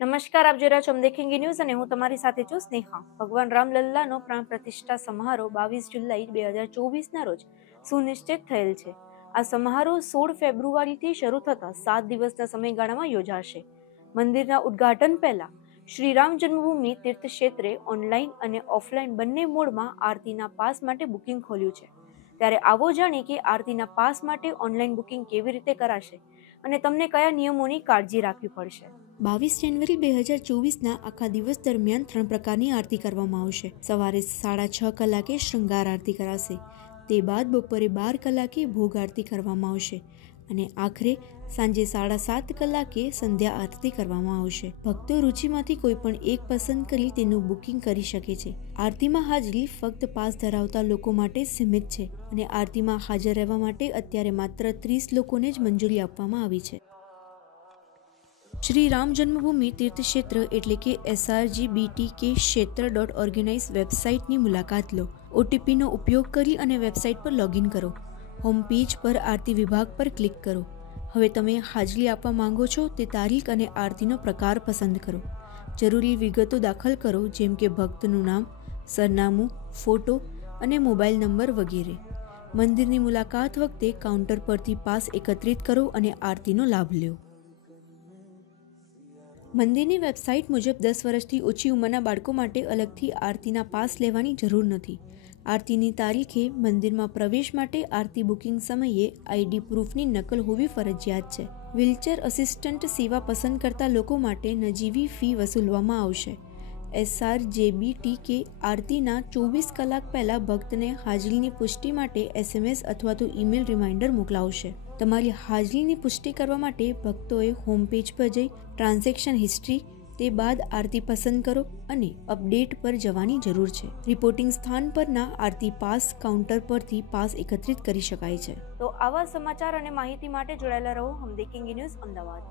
નમસ્કાર, આપ જોઈ રહ્યા છો દેખેંગે ન્યૂઝ અને હું તમારી સાથે છું સ્નેહા. ભગવાન રામલલ્લાનો પ્રાણ પ્રતિષ્ઠા સમારોહ બાવીસ જુલાઈ બે હજાર ચોવીસના રોજ સુનિશ્ચિત થયેલ છે. આ સમારોહ સોળ ફેબ્રુઆરીથી શરૂ થતા સાત દિવસના સમયગાળામાં યોજાશે. મંદિરના ઉદ્ઘાટન પહેલા શ્રી રામ જન્મભૂમિ તીર્થ ક્ષેત્રે ઓનલાઈન અને ઓફલાઈન બંને મોડમાં આરતીના પાસ માટે બુકિંગ ખોલ્યું છે. ત્યારે આવો જાણીએ કે આરતીના પાસ માટે ઓનલાઈન બુકિંગ કેવી રીતે કરાશે અને તમને કયા નિયમોની કાળજી રાખવી પડશે. બાવીસ જાન્યુઆરી બે હજાર ચોવીસના આખા દિવસ દરમિયાન ત્રણ પ્રકારની આરતી કરવામાં આવશે. સવારે સાડા છ કલાકે શૃંગાર આરતી કરાશે. તે બાદ બપોરે બાર કલાકે ભોગ આરતી કરવામાં આવશે. અને આખરે સાંજે સાડા સાત કલાકે સંધ્યા આરતી કરવામાં આવશે. ભક્તો રુચિમાંથી કોઈ પણ એક પસંદ કરી તેનું બુકિંગ કરી શકે છે. આરતીમાં હાજરી ફક્ત પાસ ધરાવતા લોકો માટે સીમિત છે અને આરતીમાં હાજર રહેવા માટે અત્યારે માત્ર ત્રીસ લોકોને જ મંજૂરી આપવામાં આવી છે. શ્રી રામ જન્મભૂમિ તીર્થ ક્ષેત્ર એટલે કે એસઆરજી બીટી કે ક્ષેત્ર ડોટ ઓર્ગેનાઇઝ વેબસાઇટની મુલાકાત લો. ઓટીપીનો ઉપયોગ કરી અને વેબસાઇટ પર લોગિન કરો. હોમ પેજ પર આરતી વિભાગ પર ક્લિક કરો. હવે તમે હાજરી આપવા માંગો છો તે તારીખ અને આરતીનો પ્રકાર પસંદ કરો. જરૂરી વિગતો દાખલ કરો જેમ કે ભક્તનું નામ, સરનામું ફોટો અને મોબાઈલ નંબર વગેરે. મંદિરની મુલાકાત વખતે કાઉન્ટર પરથી પાસ એકત્રિત કરો અને આરતીનો લાભ લ્યો મંદિરની વેબસાઇટ મુજબ દસ વર્ષથી ઓછી ઉંમરના બાળકો માટે અલગથી આરતીના પાસ લેવાની જરૂર નથી. આરતીની તારીખે મંદિરમાં પ્રવેશ માટે આરતી બુકિંગ સમયે આઈડી પ્રૂફની નકલ હોવી ફરજિયાત છે. વ્હીલચેર અસિસ્ટન્ટ સેવા પસંદ કરતા લોકો માટે નજીવી ફી વસૂલવામાં આવશે. એસઆર જેબીટી કે આરતીના ચોવીસ કલાક પહેલાં ભક્તને હાજરીની પુષ્ટિ માટે એસએમએસ અથવા તો ઈમેલ રિમાઇન્ડર મોકલાવશે. તમારી હાજરીની પુષ્ટિ કરવા માટે ભક્તોએ હોમ પેજ પર જઈ ટ્રાન્ઝેક્શન હિસ્ટ્રી તે બાદ આરતી પસંદ કરો અને અપડેટ પર જવાની જરૂર છે. રિપોર્ટિંગ સ્થાન પરના આરતી પાસ કાઉન્ટર પરથી પાસ એકત્રિત કરી શકાય છે. તો આવા સમાચાર અને માહિતી માટે જોડાયેલા રહો. હમ દેખેંગે ન્યૂઝ અમદાવાદ.